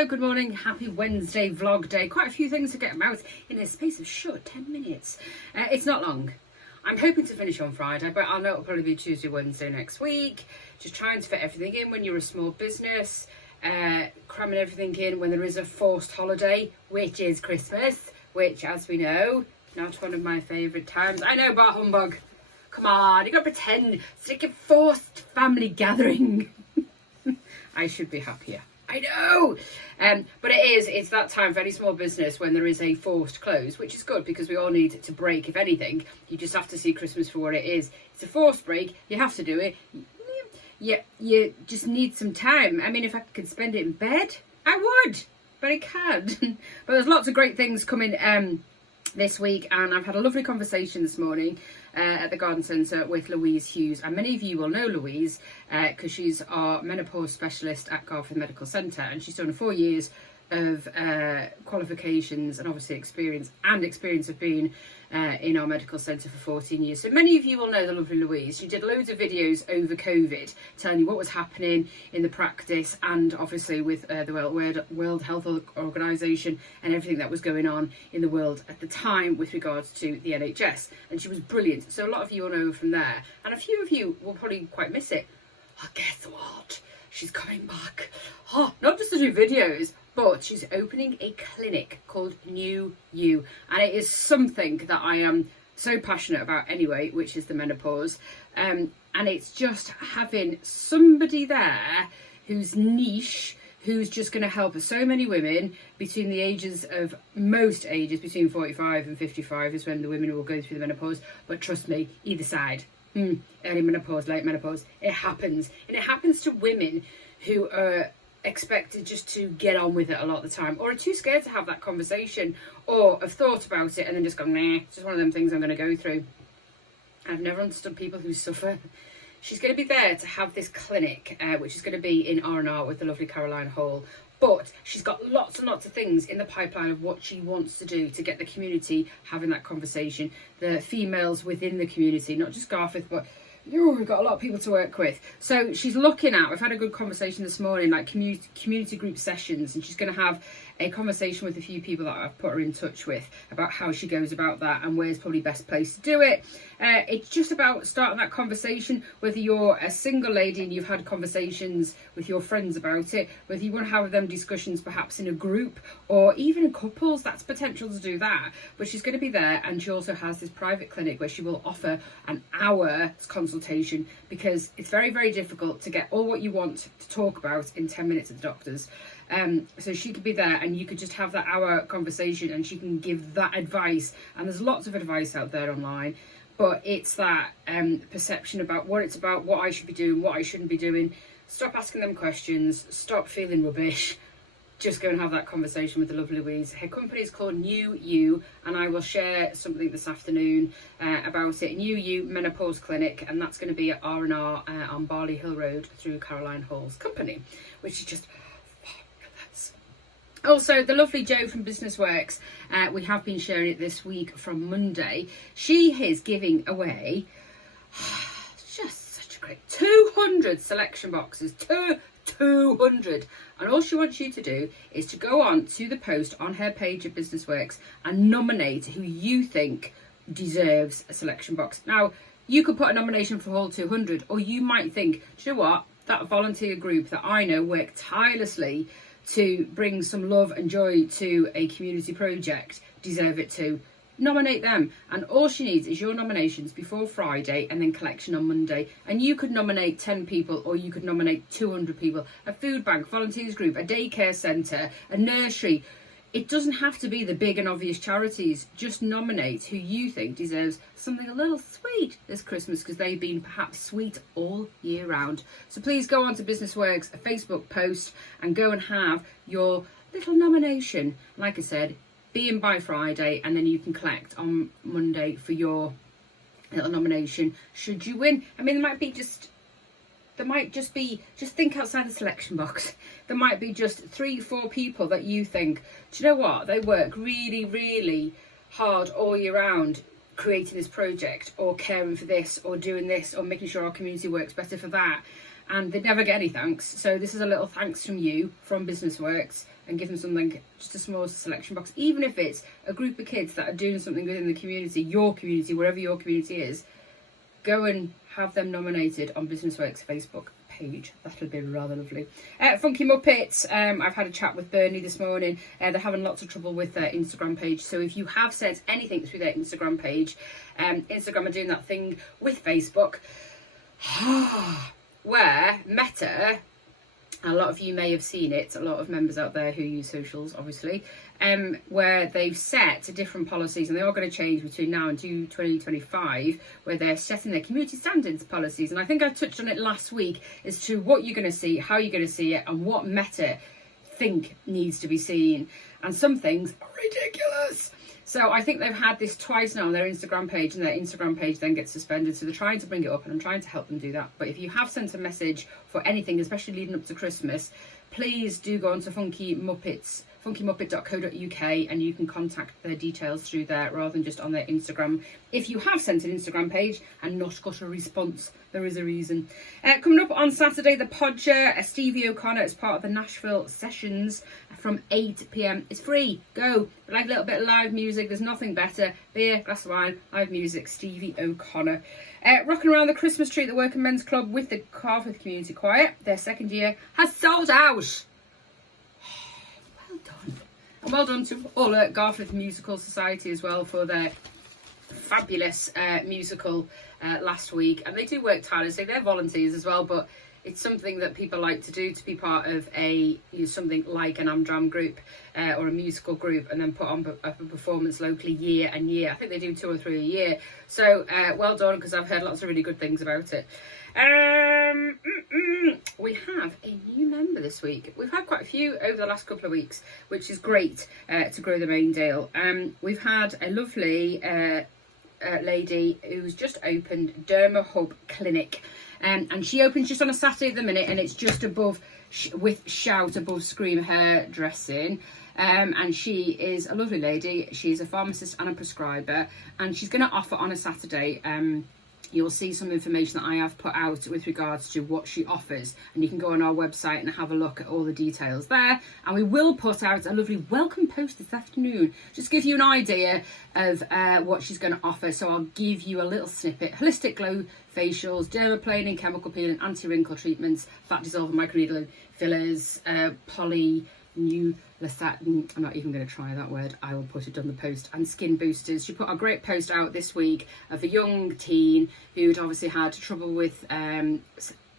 Hello, good morning, happy Wednesday vlog day. Quite a few things to get out in a space of short 10 minutes. It's not long. I'm hoping to finish on Friday, but I know it'll probably be Tuesday, Wednesday next week. Just trying to fit everything in when you're a small business, cramming everything in when there is a forced holiday, which is Christmas, which, as we know, is not one of my favourite times. I know, bar humbug. Come on, you gotta pretend. It's like a forced family gathering. I should be happier. I know, but it's that time for any small business when there is a forced close, which is good because we all need to break. If anything, you just have to see Christmas for what it is. It's a forced break. You have to do it. You just need some time. I mean, if I could spend it in bed, I would, but I can't. But there's lots of great things coming this week, and I've had a lovely conversation this morning at the garden centre with Louise Hughes, and many of you will know Louise because she's our menopause specialist at Garforth Medical Centre, and she's done 4 years of qualifications and obviously experience of being in our medical centre for 14 years. So many of you will know the lovely Louise. She did loads of videos over COVID telling you what was happening in the practice and obviously with the World Health Organisation and everything that was going on in the world at the time with regards to the NHS. And she was brilliant. So a lot of you will know her from there. And a few of you will probably quite miss it. Oh, guess what? She's coming back. Oh, not just to do videos, but she's opening a clinic called New You, and it is something that I am so passionate about anyway, which is the menopause, and it's just having somebody there who's niche, who's just going to help so many women between the ages of most ages, between 45 and 55 is when the women will go through the menopause, but trust me, either side, early menopause, late menopause, it happens, and it happens to women who are expected just to get on with it a lot of the time, or are too scared to have that conversation, or have thought about it and then just go, nah, it's just one of them things I'm going to go through. I've never understood people who suffer. She's going to be there to have this clinic, which is going to be in R&R with the lovely Caroline Hall. But she's got lots and lots of things in the pipeline of what she wants to do to get the community having that conversation. The females within the community, not just Garforth, but we've got a lot of people to work with. So she's looking at, we've had a good conversation this morning, like community group sessions, and she's going to have a conversation with a few people that I've put her in touch with about how she goes about that and where's probably best place to do it. It's just about starting that conversation, whether you're a single lady and you've had conversations with your friends about it, whether you want to have them discussions perhaps in a group or even in couples, that's potential to do that. But she's going to be there, and she also has this private clinic where she will offer an hour's consultation, because it's very, very difficult to get all what you want to talk about in 10 minutes at the doctor's. So she could be there and you could just have that hour conversation, and she can give that advice, and there's lots of advice out there online, but it's that perception about what it's about, what I should be doing, what I shouldn't be doing. Stop asking them questions, stop feeling rubbish, just go and have that conversation with the lovely Louise. Her company is called New You, and I will share something this afternoon about it. New You Menopause Clinic, and that's going to be at R&R on Barley Hill Road through Caroline Hall's company, which is just fabulous. Also, the lovely Jo from Business Works, we have been sharing it this week from Monday. She is giving away just such a great 200 selection boxes, 200, and all she wants you to do is to go on to the post on her page at Business Works and nominate who you think deserves a selection box. Now, you could put a nomination for all 200, or you might think, do you know what, that volunteer group that I know work tirelessly to bring some love and joy to a community project deserve it too. Nominate them, and all she needs is your nominations before Friday and then collection on Monday. And you could nominate 10 people, or you could nominate 200 people, a food bank, volunteers group, a daycare centre, a nursery. It doesn't have to be the big and obvious charities. Just nominate who you think deserves something a little sweet this Christmas, because they've been perhaps sweet all year round. So please go on to Business Works, a Facebook post, and go and have your little nomination. Like I said, be in by Friday, and then you can collect on Monday for your little nomination should you win. I mean, there might just be, just think outside the selection box. There might be just 3-4 people that you think, do you know what, they work really, really hard all year round creating this project, or caring for this, or doing this, or making sure our community works better for that. and they'd never get any thanks. So this is a little thanks from you, from Businessworks, and give them something, just a small selection box. Even if it's a group of kids that are doing something within the community, your community, wherever your community is, go and have them nominated on Businessworks Facebook page. That'll be rather lovely. Funky Muppets, I've had a chat with Bernie this morning. They're having lots of trouble with their Instagram page, so if you have sent anything through their Instagram page, Instagram are doing that thing with Facebook where Meta, a lot of you may have seen it, a lot of members out there who use socials obviously, where they've set different policies, and they are going to change between now and 2025, where they're setting their community standards policies. And I think I touched on it last week as to what you're going to see, how you're going to see it, and what Meta think needs to be seen. And some things are ridiculous. So I think they've had this twice now on their Instagram page, and their Instagram page then gets suspended. So they're trying to bring it up, and I'm trying to help them do that. But if you have sent a message for anything, especially leading up to Christmas, please do go on to funkymuppet.co.uk, and you can contact their details through there rather than just on their Instagram. If you have sent an Instagram page and not got a response, there is a reason. Coming up on Saturday, the Podger, Stevie O'Connor as part of the Nashville Sessions from 8 p.m. It's free. Go. Like a little bit of live music. There's nothing better. Beer, glass of wine, live music, Stevie O'Connor. Rocking around the Christmas tree at the Working Men's Club with the Garforth Community Choir. Their second year has sold out. Well done. And well done to all at Garforth Musical Society as well for their fabulous musical last week. And they do work tirelessly. They're volunteers as well, but it's something that people like to do, to be part of something like an Amdram group or a musical group, and then put on a performance locally year and year. I think they do 2 or 3 a year. So well done, because I've heard lots of really good things about it. We have a new member this week. We've had quite a few over the last couple of weeks, which is great to grow the main deal. We've had a lovely lady who's just opened Derma Hub Clinic. And she opens just on a Saturday at the minute, and it's just above, with shout above scream hairdressing. And she is a lovely lady. She's a pharmacist and a prescriber, and she's going to offer on a Saturday. You'll see some information that I have put out with regards to what she offers, and you can go on our website and have a look at all the details there. And we will put out a lovely welcome post this afternoon, just to give you an idea of what she's going to offer. So I'll give you a little snippet: holistic glow facials, dermaplaning, chemical peeling, anti-wrinkle treatments, fat dissolving, microneedling, fillers, I'm not even going to try that word. I will put it on the post. And skin boosters. She put a great post out this week of a young teen who'd obviously had trouble with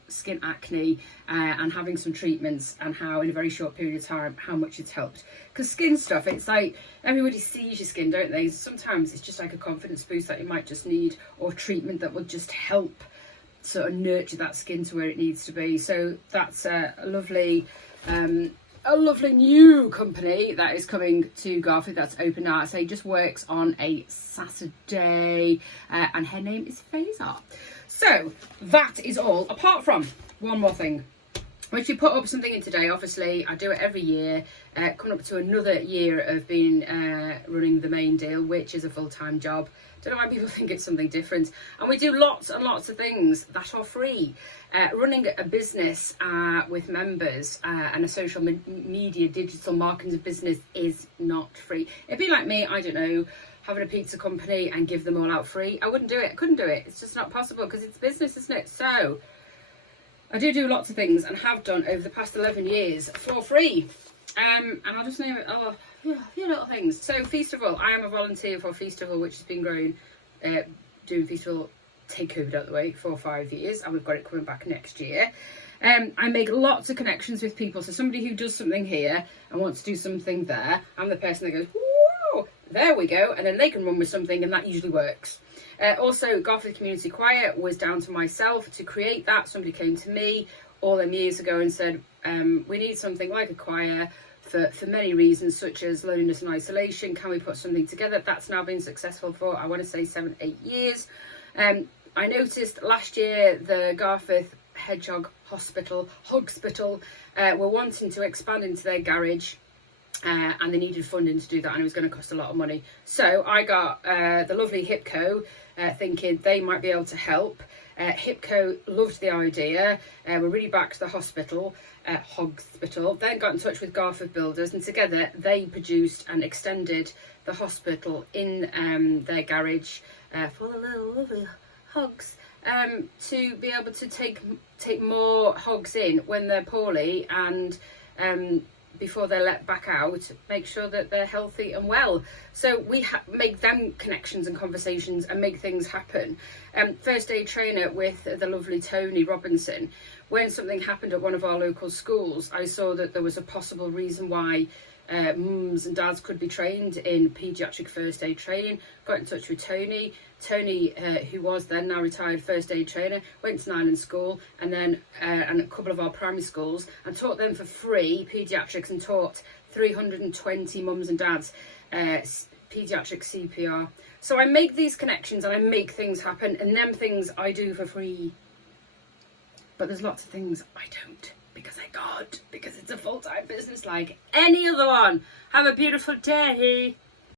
skin acne and having some treatments, and how in a very short period of time how much it's helped. Because skin stuff, it's like everybody sees your skin, don't they? Sometimes it's just like a confidence boost that you might just need, or treatment that will just help sort of nurture that skin to where it needs to be. So that's a lovely new company that is coming to Garforth, that's open now. So just works on a Saturday, and her name is Faisal. So that is all, apart from one more thing, which we put up something in today. Obviously I do it every year, coming up to another year of being running the main deal, which is a full-time job. Don't know why people think it's something different. And we do lots and lots of things that are free. Running a business with members and a social media digital marketing business is not free. It'd be like me, I don't know, having a pizza company and give them all out free. I wouldn't do it. I couldn't do it. It's just not possible, because it's business, isn't it? So I do lots of things, and have done over the past 11 years for free. And I'll just name it, a few little things. So Feastival, I am a volunteer for Feastival, which has been growing, doing Feastival, take COVID out of the way, for 5 years, and we've got it coming back next year. I make lots of connections with people. So somebody who does something here and wants to do something there, I'm the person that goes, whoa, there we go, and then they can run with something, and that usually works. Also, Garforth Community Choir was down to myself to create that. Somebody came to me all them years ago and said, we need something like a choir for many reasons, such as loneliness and isolation. Can we put something together? That's now been successful for, I want to say, 7-8 years. I noticed last year the Garforth Hedgehog Hospital were wanting to expand into their garage, and they needed funding to do that, and it was going to cost a lot of money. So I got the lovely Hipco thinking they might be able to help. Hipco loved the idea. We're really back to the hospital, Hospital. Then got in touch with Garforth Builders, and together they produced and extended the hospital in their garage for the little lovely hogs, to be able to take more hogs in when they're poorly, and before they're let back out, make sure that they're healthy and well. So we make them connections and conversations and make things happen. First aid trainer with the lovely Tony Robinson. When something happened at one of our local schools, I saw that there was a possible reason why mums and dads could be trained in paediatric first aid training. Got in touch with Tony. Tony, who was then now retired first aid trainer, went to Nyland School and then and a couple of our primary schools, and taught them for free paediatrics, and taught 320 mums and dads paediatric CPR. So I make these connections and I make things happen, and them things I do for free. But there's lots of things I don't, because I can't, because it's a full-time business like any other one. Have a beautiful day.